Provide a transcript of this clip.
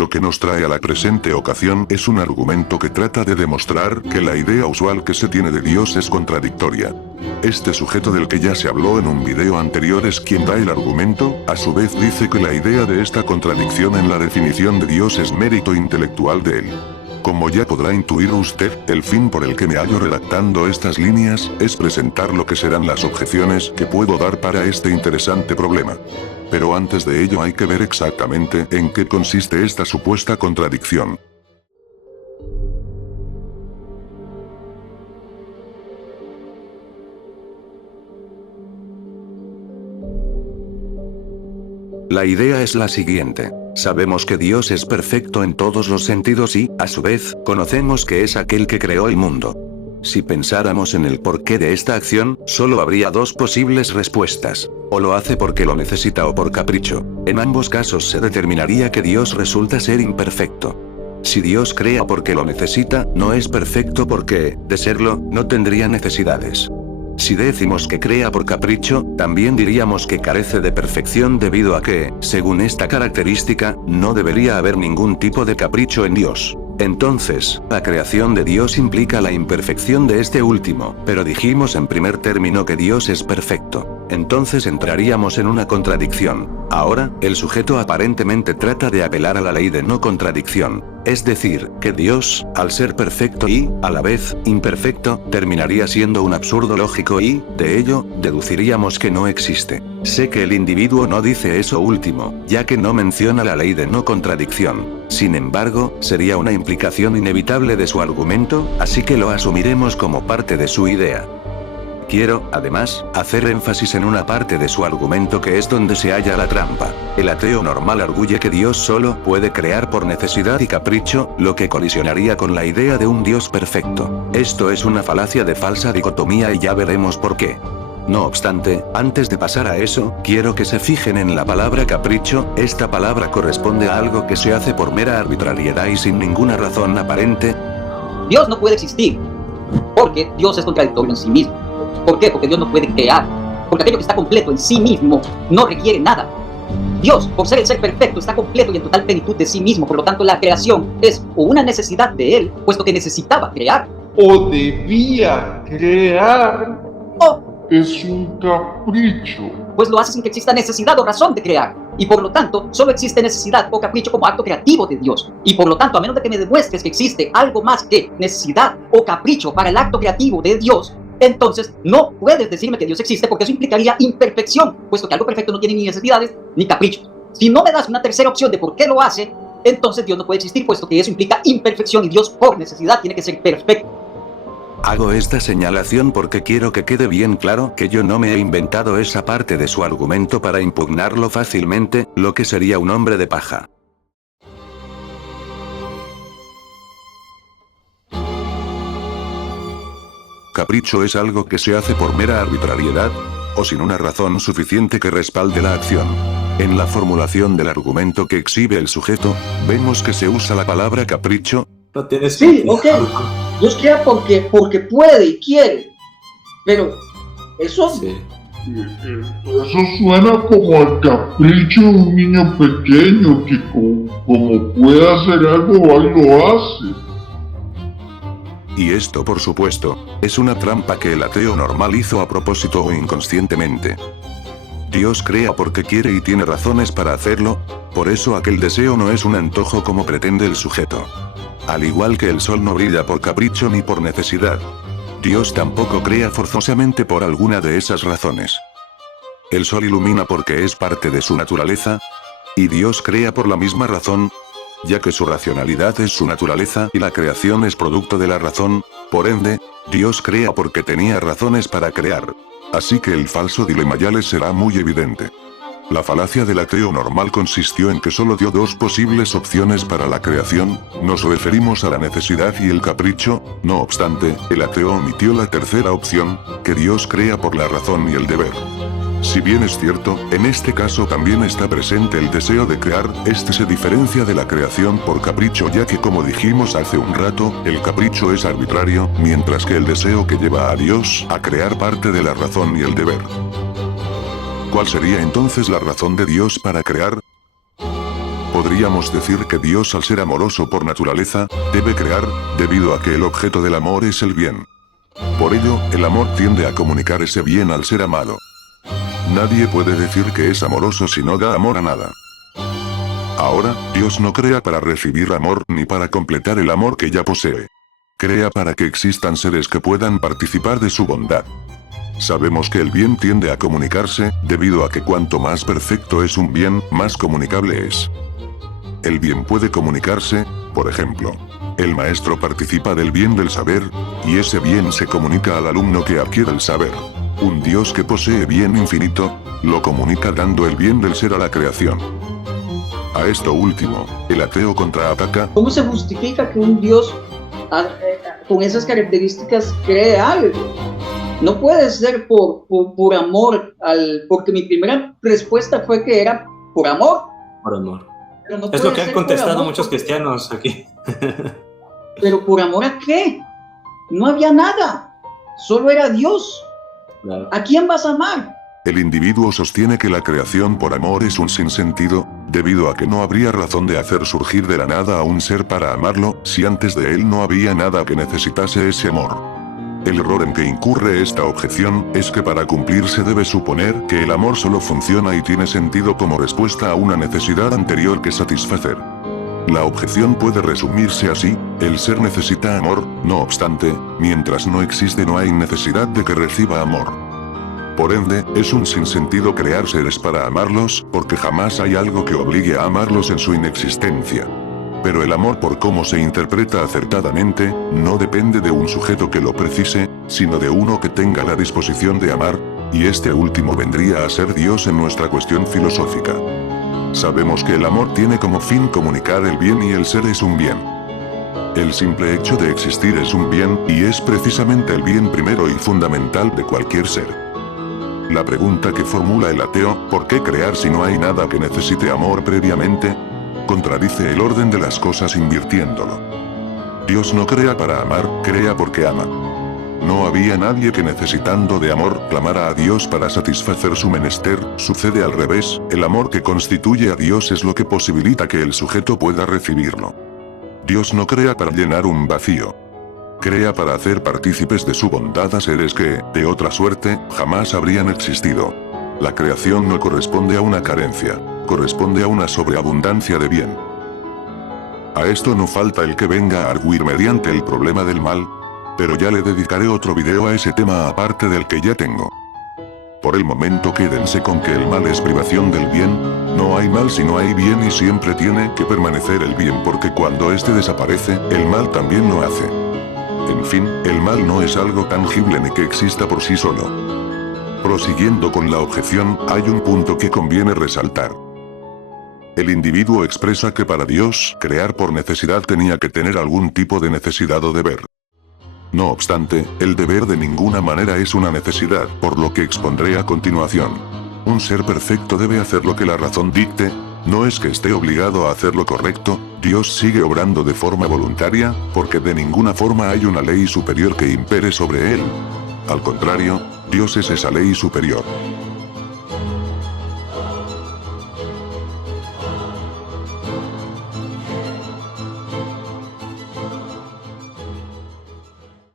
Lo que nos trae a la presente ocasión es un argumento que trata de demostrar que la idea usual que se tiene de Dios es contradictoria. Este sujeto del que ya se habló en un video anterior es quien da el argumento, a su vez dice que la idea de esta contradicción en la definición de Dios es mérito intelectual de él. Como ya podrá intuir usted, el fin por el que me hallo redactando estas líneas, es presentar lo que serán las objeciones que puedo dar para este interesante problema. Pero antes de ello hay que ver exactamente en qué consiste esta supuesta contradicción. La idea es la siguiente. Sabemos que Dios es perfecto en todos los sentidos y, a su vez, conocemos que es aquel que creó el mundo. Si pensáramos en el porqué de esta acción, solo habría dos posibles respuestas. O lo hace porque lo necesita o por capricho. En ambos casos se determinaría que Dios resulta ser imperfecto. Si Dios crea porque lo necesita, no es perfecto porque, de serlo, no tendría necesidades. Si decimos que crea por capricho, también diríamos que carece de perfección debido a que, según esta característica, no debería haber ningún tipo de capricho en Dios. Entonces, la creación de Dios implica la imperfección de este último, pero dijimos en primer término que Dios es perfecto. Entonces entraríamos en una contradicción. Ahora, el sujeto aparentemente trata de apelar a la ley de no contradicción. Es decir, que Dios, al ser perfecto y, a la vez, imperfecto, terminaría siendo un absurdo lógico y, de ello, deduciríamos que no existe. Sé que el individuo no dice eso último, ya que no menciona la ley de no contradicción. Sin embargo, sería una implicación inevitable de su argumento, así que lo asumiremos como parte de su idea. Quiero, además, hacer énfasis en una parte de su argumento que es donde se halla la trampa. El ateo normal arguye que Dios solo puede crear por necesidad y capricho, lo que colisionaría con la idea de un Dios perfecto. Esto es una falacia de falsa dicotomía y ya veremos por qué. No obstante, antes de pasar a eso, quiero que se fijen en la palabra capricho. Esta palabra corresponde a algo que se hace por mera arbitrariedad y sin ninguna razón aparente. Dios no puede existir, porque Dios es contradictorio en sí mismo. ¿Por qué? Porque Dios no puede crear, porque aquello que está completo en sí mismo no requiere nada. Dios, por ser el ser perfecto, está completo y en total plenitud de sí mismo, por lo tanto la creación es o una necesidad de Él, puesto que necesitaba crear, o debía crear, o es un capricho. pues lo hace sin que exista necesidad o razón de crear. Y por lo tanto, solo existe necesidad o capricho como acto creativo de Dios. Y por lo tanto, a menos de que me demuestres que existe algo más que necesidad o capricho para el acto creativo de Dios, entonces no puedes decirme que Dios existe, porque eso implicaría imperfección, puesto que algo perfecto no tiene ni necesidades ni caprichos. Si no me das una tercera opción de por qué lo hace, entonces Dios no puede existir, puesto que eso implica imperfección y Dios por necesidad tiene que ser perfecto. Hago esta señalación porque quiero que quede bien claro que yo no me he inventado esa parte de su argumento para impugnarlo fácilmente, lo que sería un hombre de paja. Capricho es algo que se hace por mera arbitrariedad, o sin una razón suficiente que respalde la acción. En la formulación del argumento que exhibe el sujeto, vemos que se usa la palabra capricho. No tienes Sí, que ok. Dios crea porque puede y quiere. Pero eso Sí. Eso suena como al capricho de un niño pequeño que como puede hacer algo, va y lo hace. Y esto, por supuesto, es una trampa que el ateo normal hizo a propósito o inconscientemente. Dios crea porque quiere y tiene razones para hacerlo, por eso aquel deseo no es un antojo como pretende el sujeto. Al igual que el sol no brilla por capricho ni por necesidad. Dios tampoco crea forzosamente por alguna de esas razones. El sol ilumina porque es parte de su naturaleza, y Dios crea por la misma razón, ya que su racionalidad es su naturaleza y la creación es producto de la razón, por ende, Dios crea porque tenía razones para crear. Así que el falso dilema ya les será muy evidente. La falacia del ateo normal consistió en que solo dio dos posibles opciones para la creación, nos referimos a la necesidad y el capricho, no obstante, el ateo omitió la tercera opción, que Dios crea por la razón y el deber. Si bien es cierto, en este caso también está presente el deseo de crear, este se diferencia de la creación por capricho ya que como dijimos hace un rato, el capricho es arbitrario, mientras que el deseo que lleva a Dios a crear parte de la razón y el deber. ¿Cuál sería entonces la razón de Dios para crear? Podríamos decir que Dios, al ser amoroso por naturaleza, debe crear, debido a que el objeto del amor es el bien. Por ello, el amor tiende a comunicar ese bien al ser amado. Nadie puede decir que es amoroso si no da amor a nada. Ahora, Dios no crea para recibir amor ni para completar el amor que ya posee. Crea para que existan seres que puedan participar de su bondad. Sabemos que el bien tiende a comunicarse, debido a que cuanto más perfecto es un bien, más comunicable es. El bien puede comunicarse, por ejemplo. El maestro participa del bien del saber, y ese bien se comunica al alumno que adquiere el saber. Un Dios que posee bien infinito, lo comunica dando el bien del ser a la creación. A esto último, el ateo contraataca. ¿Cómo se justifica que un Dios con esas características cree algo? No puede ser por amor, porque mi primera respuesta fue que era por amor. Por amor. Pero no Es puede lo que han ser contestado por amor, muchos cristianos aquí. Pero ¿por amor a qué? No había nada. Solo era Dios. Claro. ¿A quién vas a amar? El individuo sostiene que la creación por amor es un sinsentido, debido a que no habría razón de hacer surgir de la nada a un ser para amarlo, si antes de él no había nada que necesitase ese amor. El error en que incurre esta objeción es que para cumplirse debe suponer que el amor solo funciona y tiene sentido como respuesta a una necesidad anterior que satisfacer. La objeción puede resumirse así: el ser necesita amor, no obstante, mientras no existe no hay necesidad de que reciba amor. Por ende, es un sinsentido crear seres para amarlos, porque jamás hay algo que obligue a amarlos en su inexistencia. Pero el amor, por cómo se interpreta acertadamente, no depende de un sujeto que lo precise, sino de uno que tenga la disposición de amar, y este último vendría a ser Dios en nuestra cuestión filosófica. Sabemos que el amor tiene como fin comunicar el bien y el ser es un bien. El simple hecho de existir es un bien, y es precisamente el bien primero y fundamental de cualquier ser. La pregunta que formula el ateo, ¿por qué crear si no hay nada que necesite amor previamente?, contradice el orden de las cosas invirtiéndolo. Dios no crea para amar, crea porque ama. No había nadie que necesitando de amor clamara a Dios para satisfacer su menester, sucede al revés, el amor que constituye a Dios es lo que posibilita que el sujeto pueda recibirlo. Dios no crea para llenar un vacío. Crea para hacer partícipes de su bondad a seres que, de otra suerte, jamás habrían existido. La creación no corresponde a una carencia, corresponde a una sobreabundancia de bien. A esto no falta el que venga a arguir mediante el problema del mal, pero ya le dedicaré otro video a ese tema aparte del que ya tengo. Por el momento quédense con que el mal es privación del bien, no hay mal si no hay bien y siempre tiene que permanecer el bien porque cuando este desaparece, el mal también lo hace. En fin, el mal no es algo tangible ni que exista por sí solo. Prosiguiendo con la objeción, hay un punto que conviene resaltar. El individuo expresa que para Dios, crear por necesidad tenía que tener algún tipo de necesidad o deber. No obstante, el deber de ninguna manera es una necesidad, por lo que expondré a continuación. Un ser perfecto debe hacer lo que la razón dicte, no es que esté obligado a hacer lo correcto, Dios sigue obrando de forma voluntaria, porque de ninguna forma hay una ley superior que impere sobre él. Al contrario, Dios es esa ley superior.